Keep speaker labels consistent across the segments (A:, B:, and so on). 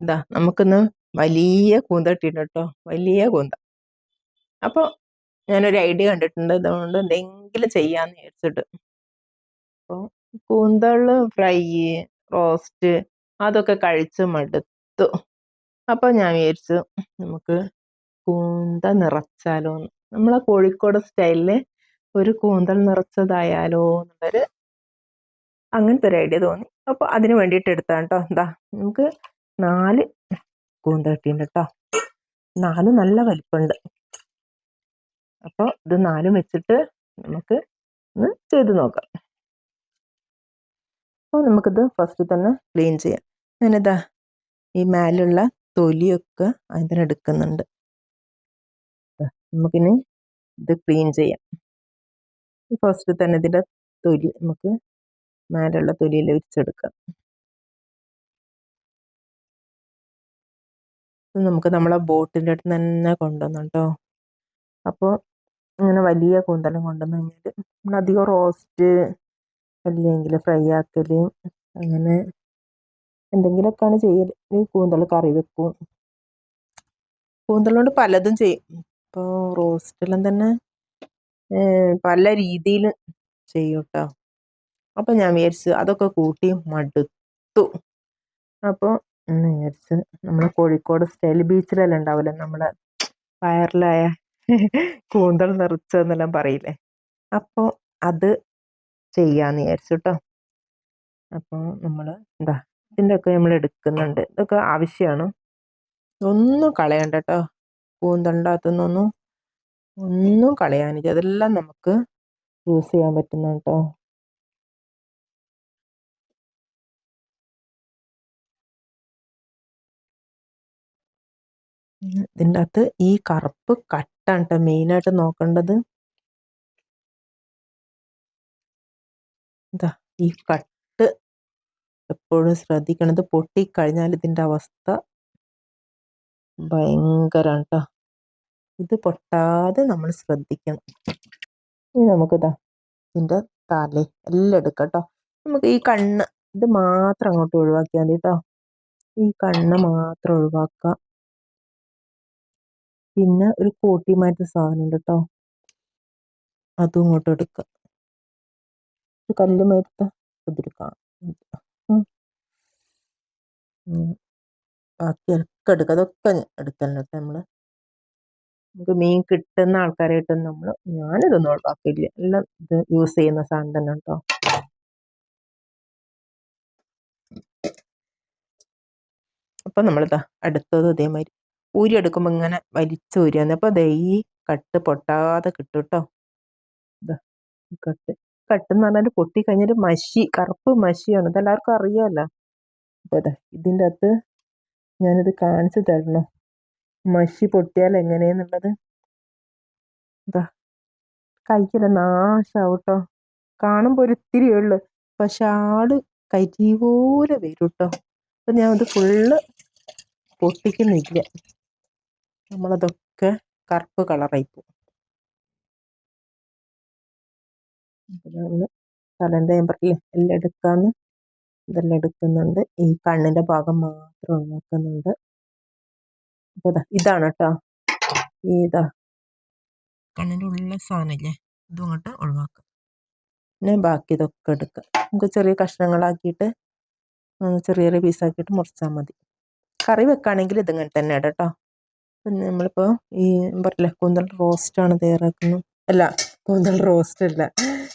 A: ഇതാ നമുക്കിന്ന് വലിയ കൂന്ത കിട്ടിയിട്ടുണ്ട് കേട്ടോ. വലിയ കൂന്ത അപ്പോൾ ഞാനൊരു ഐഡിയ കണ്ടിട്ടുണ്ട്. അതുകൊണ്ട് എന്തെങ്കിലും ചെയ്യാന്ന് വിചാരിച്ചിട്ട്. അപ്പോൾ കൂന്തൾ ഫ്രൈ റോസ്റ്റ് അതൊക്കെ കഴിച്ച് മടുത്തു. അപ്പോൾ ഞാൻ വിചാരിച്ചു നമുക്ക് കൂന്ത നിറച്ചാലോ നമ്മളെ കോഴിക്കോട് സ്റ്റൈലിൽ ഒരു കൂന്തൽ നിറച്ചതായാലോ എന്നുള്ളൊരു അങ്ങനത്തെ ഒരു ഐഡിയ തോന്നി. അപ്പോൾ അതിന് വേണ്ടിയിട്ട് എടുത്താണ് കേട്ടോ. എന്താ നമുക്ക് നാല് കൂന്തട്ടിയുണ്ട് കേട്ടോ നാല് നല്ല വലിപ്പമുണ്ട് അപ്പോൾ ഇത് നാലും വെച്ചിട്ട് നമുക്ക് ഒന്ന് ചെയ്ത് നോക്കാം. അപ്പോൾ നമുക്കിത് ഫസ്റ്റ് തന്നെ ക്ലീൻ ചെയ്യാം. ഞാനിതാ ഈ മേലുള്ള തൊലിയൊക്കെ അതിനെടുക്കുന്നുണ്ട് നമുക്കിനി ഇത് ക്ലീൻ ചെയ്യാം. ഫസ്റ്റ് തന്നെ ഇതിന്റെ തൊലി നമുക്ക് മേലുള്ള തൊലിയിൽ വിരിച്ചെടുക്കാം നമുക്ക് നമ്മളെ ബോട്ടിന്റെ അടുത്ത് തന്നെ കൊണ്ടുവന്നു അപ്പോൾ ഇങ്ങനെ വലിയ കൂന്തലം കൊണ്ടുവന്ന് കഴിഞ്ഞാൽ നമ്മളധികം റോസ്റ്റ് അല്ലെങ്കിൽ ഫ്രൈ ആക്കൽ അങ്ങനെ എന്തെങ്കിലുമൊക്കെയാണ് ചെയ്യൽ കൂന്തൽ കറി വെക്കും. കൂന്തൽ കൊണ്ട് പലതും ചെയ്യും. ഇപ്പോൾ റോസ്റ്റെല്ലാം തന്നെ പല രീതിയിൽ ചെയ്യും കേട്ടോ അപ്പോൾ ഞാൻ വിചാരിച്ചു അതൊക്കെ കൂട്ടി മടുത്തു. അപ്പോൾ എന്ന് വിചാരിച്ച് നമ്മളെ കോഴിക്കോട് സ്റ്റൈൽ ബീച്ചിലെല്ലാം ഉണ്ടാവില്ല നമ്മളെ വയറിലായ കൂന്തൽ നിറച്ചെന്നെല്ലാം പറയില്ലേ? അപ്പോൾ അത് ചെയ്യാന്ന് വിചാരിച്ചു കേട്ടോ അപ്പോൾ നമ്മൾ എന്താ ഇതിന്റെയൊക്കെ നമ്മൾ എടുക്കുന്നുണ്ട്. ഇതൊക്കെ ആവശ്യമാണ് ഒന്നും കളയണ്ട കേട്ടോ കൂന്തണ്ടാകത്തുനിന്നൊന്നും ഒന്നും കളയാനില്ല. അതെല്ലാം നമുക്ക് യൂസ് ചെയ്യാൻ പറ്റുന്ന കേട്ടോ ഇതിന്റെ അകത്ത് ഈ കറുപ്പ് കട്ടാണ് കേട്ടോ മെയിനായിട്ട് നോക്കേണ്ടത്. എന്താ ഈ കട്ട് എപ്പോഴും ശ്രദ്ധിക്കണത് പൊട്ടിക്കഴിഞ്ഞാൽ ഇതിന്റെ അവസ്ഥ ഭയങ്കരമാണ് ഇത് പൊട്ടാതെ നമ്മൾ ശ്രദ്ധിക്കണം. ഇനി നമുക്കിതാ ഇതിന്റെ തല എല്ലാം എടുക്കാം കേട്ടോ നമുക്ക് ഈ കണ്ണ് ഇത് മാത്രം അങ്ങോട്ട് ഒഴിവാക്കിയാൽ മതി കേട്ടോ ഈ കണ്ണ് മാത്രം ഒഴിവാക്കുക. പിന്നെ ഒരു കോട്ടിമാറ്റ സാധനം ഉണ്ട് കേട്ടോ അതും ഇങ്ങോട്ട് എടുക്കാം. കല്ല് ബാക്കി ബാക്കിയൊക്കെ എടുക്കുക അതൊക്കെ എടുക്കലുണ്ട് കേട്ടോ നമ്മൾ നമുക്ക് മീൻ കിട്ടുന്ന ആൾക്കാരായിട്ട് നമ്മൾ ഞാനിതൊന്നും ഒഴിവാക്കില്ല എല്ലാം ഇത് യൂസ് ചെയ്യുന്ന സാധനം തന്നെ കേട്ടോ അപ്പം നമ്മളിതാ അടുത്തത് ഇതേമാതിരി ഊരി എടുക്കുമ്പോൾ ഇങ്ങനെ വലിച്ചൂരിയാണ് അപ്പോൾ ദേ ഈ കട്ട് പൊട്ടാതെ കിട്ടും കേട്ടോ കട്ട് കട്ട്. എന്ന് പറഞ്ഞാൽ പൊട്ടി കഴിഞ്ഞാൽ മഷി കറുപ്പ് മഷിയാണ്. ഇതെല്ലാവർക്കും അറിയാമല്ലോ അപ്പോൾ അതെ ഇതിന്റെ അകത്ത് ഞാനിത് കാണിച്ചു തരണം? മഷി പൊട്ടിയാൽ എങ്ങനെയെന്നുള്ളത്? ഇതാ കയ്യിലെ നാശാവും കേട്ടോ കാണുമ്പോൾ ഒരു ഇത്തിരി ഉള്ളു. പക്ഷെ ആൾ കരി പോലെ വരും കേട്ടോ അപ്പം ഞാൻ അത് ഫുള്ള് പൊട്ടിക്കുന്നില്ല നമ്മളതൊക്കെ കറുപ്പ് കളറായി പോകും നമ്മൾ തലേന്റെ ഞാൻ പറഞ്ഞില്ലേ എല്ലാം എടുക്കാന്ന് ഇതെല്ലാം എടുക്കുന്നുണ്ട്. ഈ കണ്ണിന്റെ ഭാഗം മാത്രം ഒഴിവാക്കുന്നുണ്ട്. അപ്പോൾ ഇതാ ഇതാണ് കേട്ടോ. ഇതാ കണ്ണിന്റെ ഉള്ളിലെ സാധനമില്ലേ ഇതും അങ്ങോട്ട് ഒഴിവാക്കുക പിന്നെ ബാക്കി ഇതൊക്കെ എടുക്കുക നമുക്ക് ചെറിയ കഷ്ണങ്ങളാക്കിയിട്ട് ചെറിയ ചെറിയ പീസാക്കിയിട്ട് മുറിച്ചാൽ മതി. കറി വെക്കുകയാണെങ്കിൽ ഇതിങ്ങനെ തന്നെ കേട്ടോ. പിന്നെ നമ്മളിപ്പോൾ ഈ പറയില്ല കൂന്തൽ റോസ്റ്റാണ് തയ്യാറാക്കുന്നത്. അല്ല കൂന്തൽ റോസ്റ്റ് അല്ല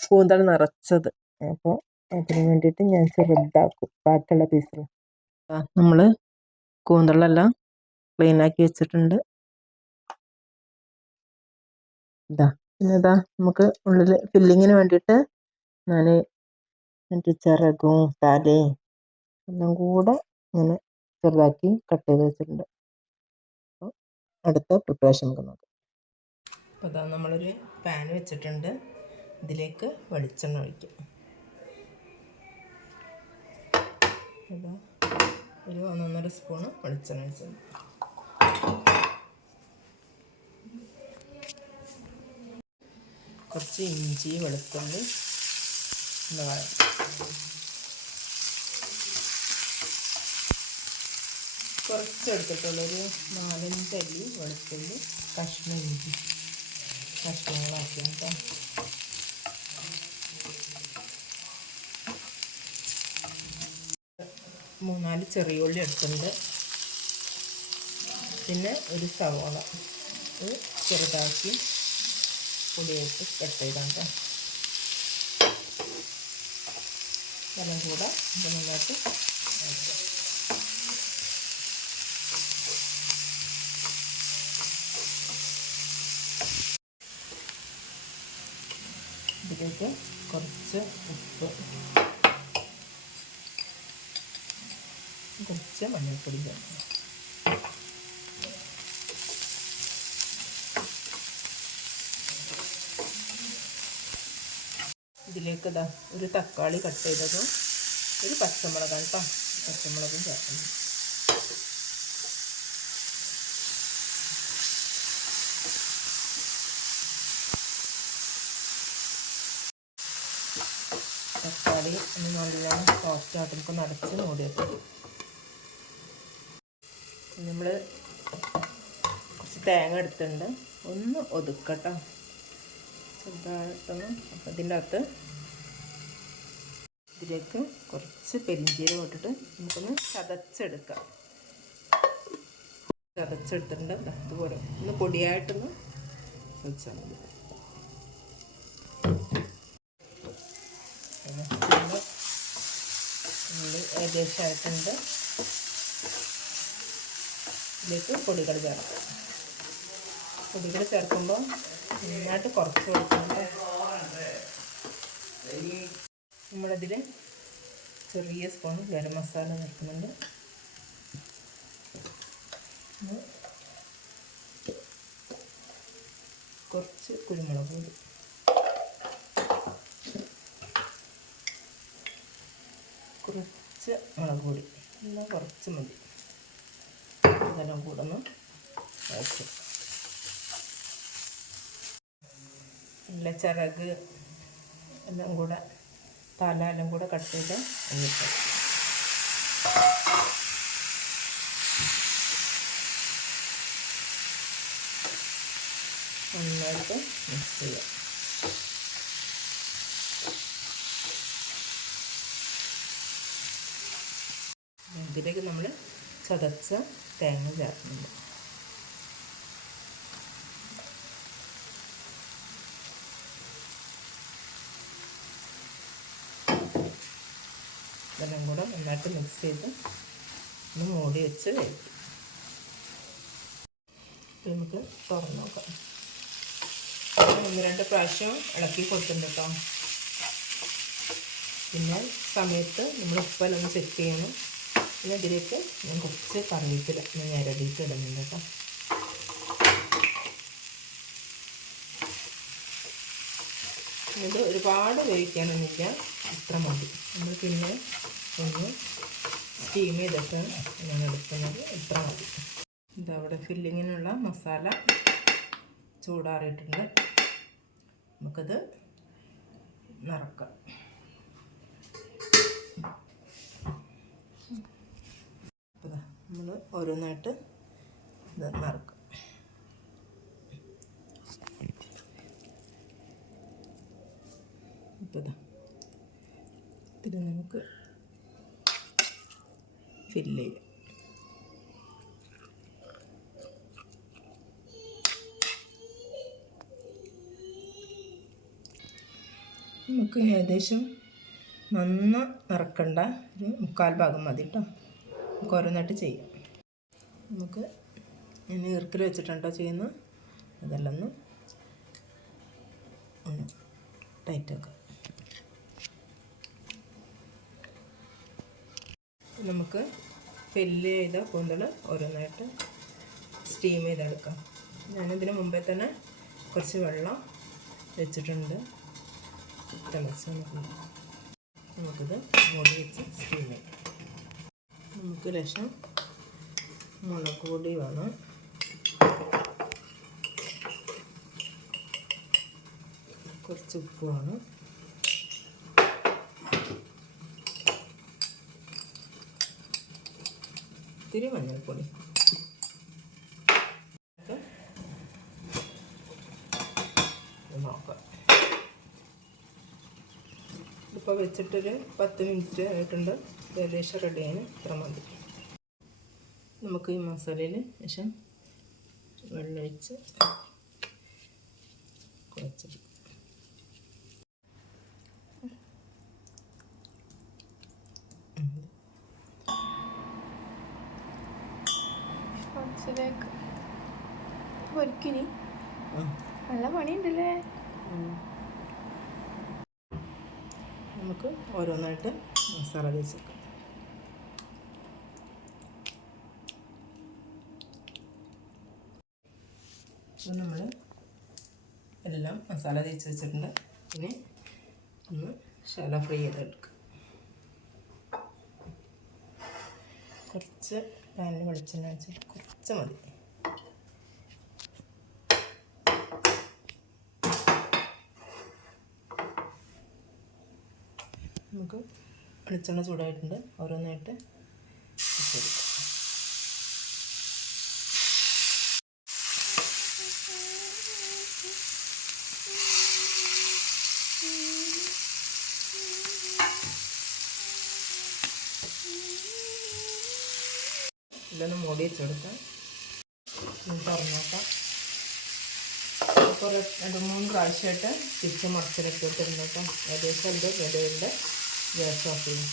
A: കൂന്തൽ നിറച്ചത്. അപ്പോൾ അതിന് വേണ്ടിയിട്ട് ഞാൻ ചെറുതാക്കും ബാക്കിയുള്ള പീസിൽ നമ്മൾ കൂന്തളെല്ലാം ക്ലീനാക്കി വെച്ചിട്ടുണ്ട്. ഇതാ പിന്നെ ഇതാ നമുക്ക് ഉള്ളിൽ ഫില്ലിങ്ങിന് വേണ്ടിയിട്ട് ഞാൻ എന്റെ ചിറകും തലയും എല്ലാം കൂടെ ഇങ്ങനെ ചെറുതാക്കി കട്ട് ചെയ്ത് വെച്ചിട്ടുണ്ട്. അടുത്ത പ്രിപ്പറേഷൻ നമുക്ക് നോക്കാം. അപ്പോൾ അതാ നമ്മളൊരു പാൻ വെച്ചിട്ടുണ്ട്. ഇതിലേക്ക് വെളിച്ചെണ്ണ ഒഴിക്കും. അതാ ഒരു ഒന്നൊന്നര സ്പൂണ് വെളിച്ചെണ്ണ ഒഴിച്ചത് കുറച്ച് ഇഞ്ചി വെളുത്തുള്ളി എന്താ കുറച്ച് എടുത്തിട്ടുള്ളൊരു നാലഞ്ച് അല്ലി വെളുത്തുള്ളി കഷ്ണി കഷ്ണങ്ങളാക്കിയാണ് കേട്ടോ മൂന്നാൽ ചെറിയ ഉള്ളി എടുത്തിട്ടുണ്ട്. പിന്നെ ഒരു സവോള ചെറുതാക്കി പൊടിയായിട്ട് കട്ട് ചെയ്താണ്ട് എല്ലാം കൂടെ ഇത് നന്നായിട്ട് ഇതിലേക്ക് കുറച്ച് ഉപ്പ്. കുറച്ച് മഞ്ഞൾപ്പൊടി ചേർക്കണം. ഇതിലേക്ക് ഇതാ ഒരു തക്കാളി കട്ട് ചെയ്തതും ഒരു പച്ചമുളകാണ് പച്ചമുളകും ചേർക്കണം. തക്കാളി ഒന്ന് നല്ലോണം സോഫ്റ്റ് ആയിട്ട് നമുക്ക് നടച്ച് മൂടി വെക്കാം. നമ്മൾ കുറച്ച് തേങ്ങ എടുത്തിട്ടുണ്ട്. ഒന്ന് ഒതുക്കട്ടോ. ചെറുതായിട്ടൊന്ന് അപ്പം ഇതിന്റെ അകത്ത് ഇതിലേക്ക് കുറച്ച് പെരിഞ്ചീരകം ഇട്ടിട്ട് നമുക്കൊന്ന് ചതച്ചെടുക്കാം. ചതച്ചെടുത്തിട്ടുണ്ട്. അതുപോലെ ഒന്ന് പൊടിയായിട്ടൊന്ന് വെച്ചാൽ മതി പിന്നെ നമ്മൾ ഉള്ളി ഏകദേശം ആയിട്ടുണ്ട് ഇതിലേക്ക് പൊടികൾ ചേർക്കാം. പൊടികൾ ചേർക്കുമ്പോൾ നന്നായിട്ട് കുറച്ച് കൊടുക്കണം നമ്മളതിൽ ചെറിയ സ്പൂൺ ഗരം മസാല ചേർക്കുന്നുണ്ട്. കുറച്ച് കുരുമുളക് പൊടി. കുറച്ച് മുളക് പൊടി. എല്ലാം കുറച്ച് മതി. ഇതെല്ലാം കൂടെ ഒന്ന് വഴറ്റും ഇല്ല ചിറക് എല്ലാം കൂടെ തല എല്ലാം കൂടെ കട്ട് ചെയ്ത് എന്നിട്ട് നന്നായിട്ട് മിക്സ് ചെയ്യാം ഇതിലേക്ക് നമ്മൾ ചതച്ച തേങ്ങ ചേർക്കുന്നുണ്ട്. ഇതെല്ലാം കൂടെ നന്നായിട്ട് മിക്സ് ചെയ്ത് ഒന്ന് മൂടി വെച്ച് കഴിക്കും നമുക്ക് തുറന്ന് നോക്കാം. ഒന്ന് രണ്ട് പ്രാവശ്യം ഇളക്കി കൊടുത്തിട്ടുണ്ട് കേട്ടോ. പിന്നെ സമയത്ത് നമ്മൾ ഉപ്പെല്ലാം ചെക്ക് ചെയ്യണം. പിന്നെ ഇതിലേക്ക് ഞാൻ കുറച്ച് കറിവേപ്പില ഞാൻ ഞരടിയിട്ട് ഇടുന്നുണ്ട് കേട്ടോ. ഇത് ഒരുപാട് വേവിക്കാനൊന്നുമില്ല ഇത്ര മതി. നമ്മൾ പിന്നെ ഒന്ന് സ്റ്റീം ചെയ്തിട്ട് ഞാൻ എടുക്കുന്നത് ഇത്ര മതി. ഇതവിടെ ഫില്ലിങ്ങിനുള്ള മസാല ചൂടാറിയിട്ടുണ്ട്. നമുക്കത് നിറക്കാം. നമ്മൾ ഓരോന്നായിട്ട് ഇത് നിറക്കും ഇപ്പം ഇതിൽ നമുക്ക് ഫില്ല് ചെയ്യാം. നമുക്ക് ഏകദേശം നന്ന നിറക്കണ്ട ഒരു മുക്കാൽ ഭാഗം മതി കേട്ടോ നമുക്ക് ഓരോന്നായിട്ട് ചെയ്യാം. നമുക്ക് ഞാൻ ഈർക്കിൽ വെച്ചിട്ടുണ്ടോ ചെയ്യുന്നത്? അതെല്ലാം ഒന്ന് ടൈറ്റ് വെക്കാം നമുക്ക് ഫില്ല് ചെയ്ത കൂന്തൽ ഓരോന്നായിട്ട് സ്റ്റീം ചെയ്തെടുക്കാം. ഞാനിതിന് മുമ്പേ തന്നെ കുറച്ച് വെള്ളം വെച്ചിട്ടുണ്ട്. തിളച്ച് നമുക്ക് നമുക്കിത് മൂടി വെച്ച് സ്റ്റീം ചെയ്യാം. നമുക്ക് ലക്ഷം മുളക് പൊടി വേണം. കുറച്ച് ഉപ്പ് വേണം. ഇത്തിരി മഞ്ഞൾപ്പൊടി. നോക്കാം. ഇപ്പോൾ വെച്ചിട്ടൊരു പത്ത് മിനിറ്റ് ആയിട്ടുണ്ട്. ഏകദേശം റെഡിയാണ് ഇത്ര മതി നമുക്ക് ഈ മസാലയിൽ ശേഷം വെള്ളമൊഴിച്ച് കുഴച്ചെടുക്കാം.
B: പൊരിക്കിനി. നല്ല പണിയുണ്ടല്ലേ?
A: നമുക്ക് ഓരോന്നായിട്ട് മസാല തേച്ചെടുക്കാം ഇപ്പം നമ്മൾ എല്ലാം മസാല തേച്ച് വെച്ചിട്ടുണ്ട്. പിന്നെ ഒന്ന് ശല ഫ്രൈ ചെയ്തെടുക്കുക കുറച്ച് പാനിൽ വെളിച്ചെണ്ണ വെച്ച് കുറച്ച് മതി. നമുക്ക് വെളിച്ചെണ്ണ ചൂടായിട്ടുണ്ട്. ഓരോന്നായിട്ട് ഇട്ട് കൊടുക്കാം ഇതൊന്ന് മൂടി തുറന്നു നോക്കാം കുറേ രണ്ട് മൂന്ന് പ്രാവശ്യമായിട്ട് തിരിച്ച് മറിച്ചിലൊക്കെ കേട്ടോ. ഏകദേശം ഉണ്ട് വിലയുണ്ട്. ഗ്യാസ് ഓഫ് ചെയ്യും.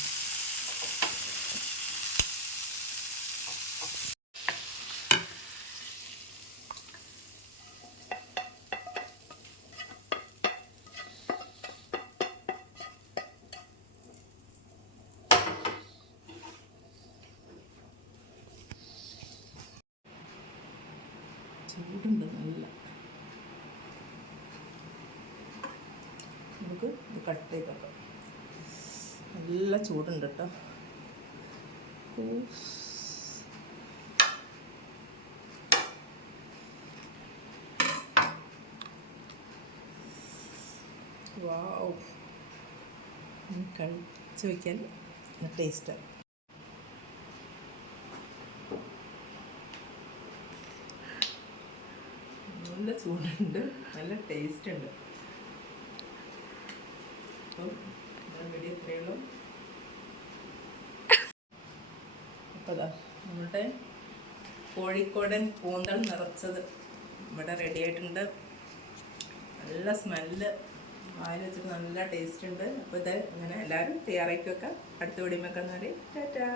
A: ചൂടുണ്ട് നല്ല. നമുക്ക് ഇത് കട്ട് ചെയ്തേക്കാം നല്ല ചൂടുണ്ട് കേട്ടോ വാവ് കഴിച്ച് വയ്ക്കാൻ ടേസ്റ്റാണ് ചൂടുണ്ട്. നല്ല ടേസ്റ്റ് ഉണ്ട് നമ്മുടെ കോഴിക്കോടൻ കൂന്തൽ നിറച്ചത് ഇവിടെ റെഡി ആയിട്ടുണ്ട്. നല്ല സ്മെല്ല് വായിൽ വെച്ചിട്ട് നല്ല ടേസ്റ്റ് ഉണ്ട്. അപ്പോൾ ഇത് അങ്ങനെ എല്ലാവരും തയ്യാറാക്കി വെക്കാം. അടുത്ത വെക്കാൻ ടാറ്റാ.